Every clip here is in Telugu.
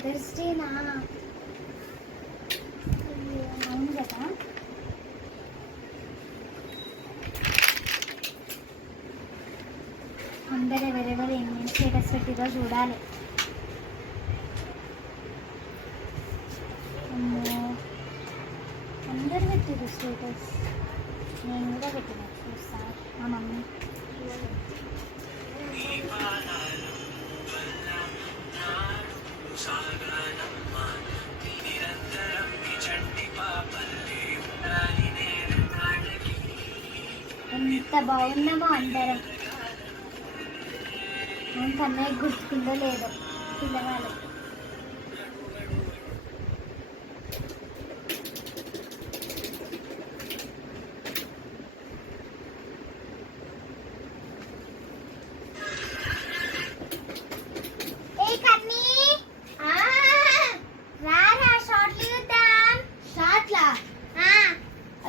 మదర్స్ డేనా? అవును కదా. అందరు ఎవరెవరు ఏమేమి స్టేటస్ పెట్టిదో చూడాలి. అందరు పెట్టిరు స్టేటస్, నేను కూడా పెట్టిన చూస్తా. మా మమ్మీ ఎంత బాగున్నామో అందరం. నేను కన్నయ్య గుర్తుకుందో లేదో పిల్లవాళ్ళు.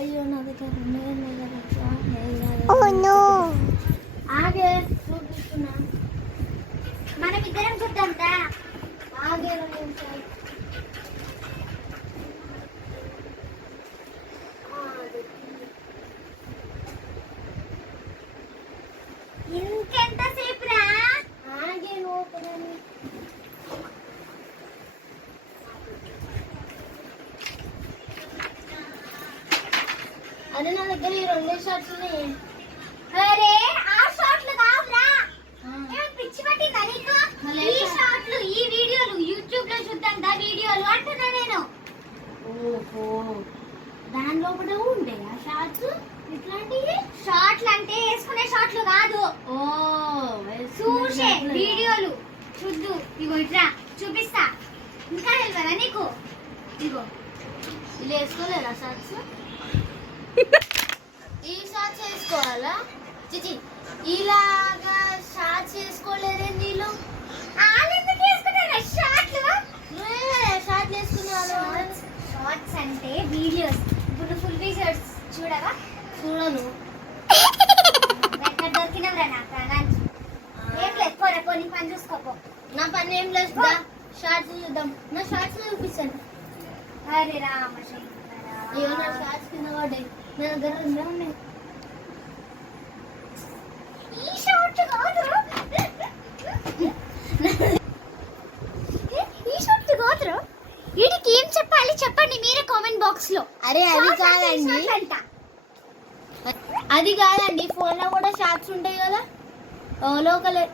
అయ్యో నా దగ్గర ఆగే చూపిస్తున్నా. మనం ఇద్దరం చూద్దాం. ఆగే ఇంకెంతసేపు రా? ఆగే లోపలని. అరే నా దగ్గర ఈ 2 షార్ట్స్ ఉన్నాయి. అరే ఆ షార్ట్లు కావురా. పిచ్చి పట్టిందా నీకు? ఈ షార్ట్లు ఈ వీడియోలు యూట్యూబ్ లో చూద్దాం వీడియోలు అంటున్నా నేను. ఓహో దాని లోపల ఉంటాయా షార్ట్స్? ఇట్లాంటివి షార్ట్లు అంటే వేసుకునే షార్ట్లు కాదు, ఓ చూసే వీడియోలు చూద్దు. ఇగో ఇట్లా చూపిస్తా. ఇంకా తెలియదా నీకు? ఇగో ఇలా వేసుకోలేదా షార్ట్స్? ఈ షార్ట్స్ వేసుకోవాలా? చిచి ఇలాగా షార్ట్స్ వేసుకోలేదే నీళ్ళు. ఎందుకు వేసుకున్నారా షార్ట్లు? షార్ట్లు వేసుకున్నాను. షార్ట్స్ అంటే వీడియోస్. ఇప్పుడు ఫుల్ వీడియోస్ చూడవా? చూడను. ఎక్కడ దొరికినవరా నాకు అలాంటి ఏం లేదు. పోరా నీ పని చూసుకోపో. నా పని ఏం లేదు. షార్ట్స్ చూద్దాం. నా షార్ట్స్ చూపిస్తాను. అరే రామ అయ్యో నా షార్ట్స్ కింద పడ్డాయి. నా దగ్గర 2 ఉన్నాయి. ఈ షార్ట్ కాదు, ఈ షార్ట్ కాదు. వీడికి ఏం చెప్పాలి చెప్పండి మీరే కామెంట్ బాక్స్ లో. అరే అది కాదండి, అది కాదండి. ఫోన్ లో కూడా షార్ట్స్ ఉంటాయి కదా, లోకలే.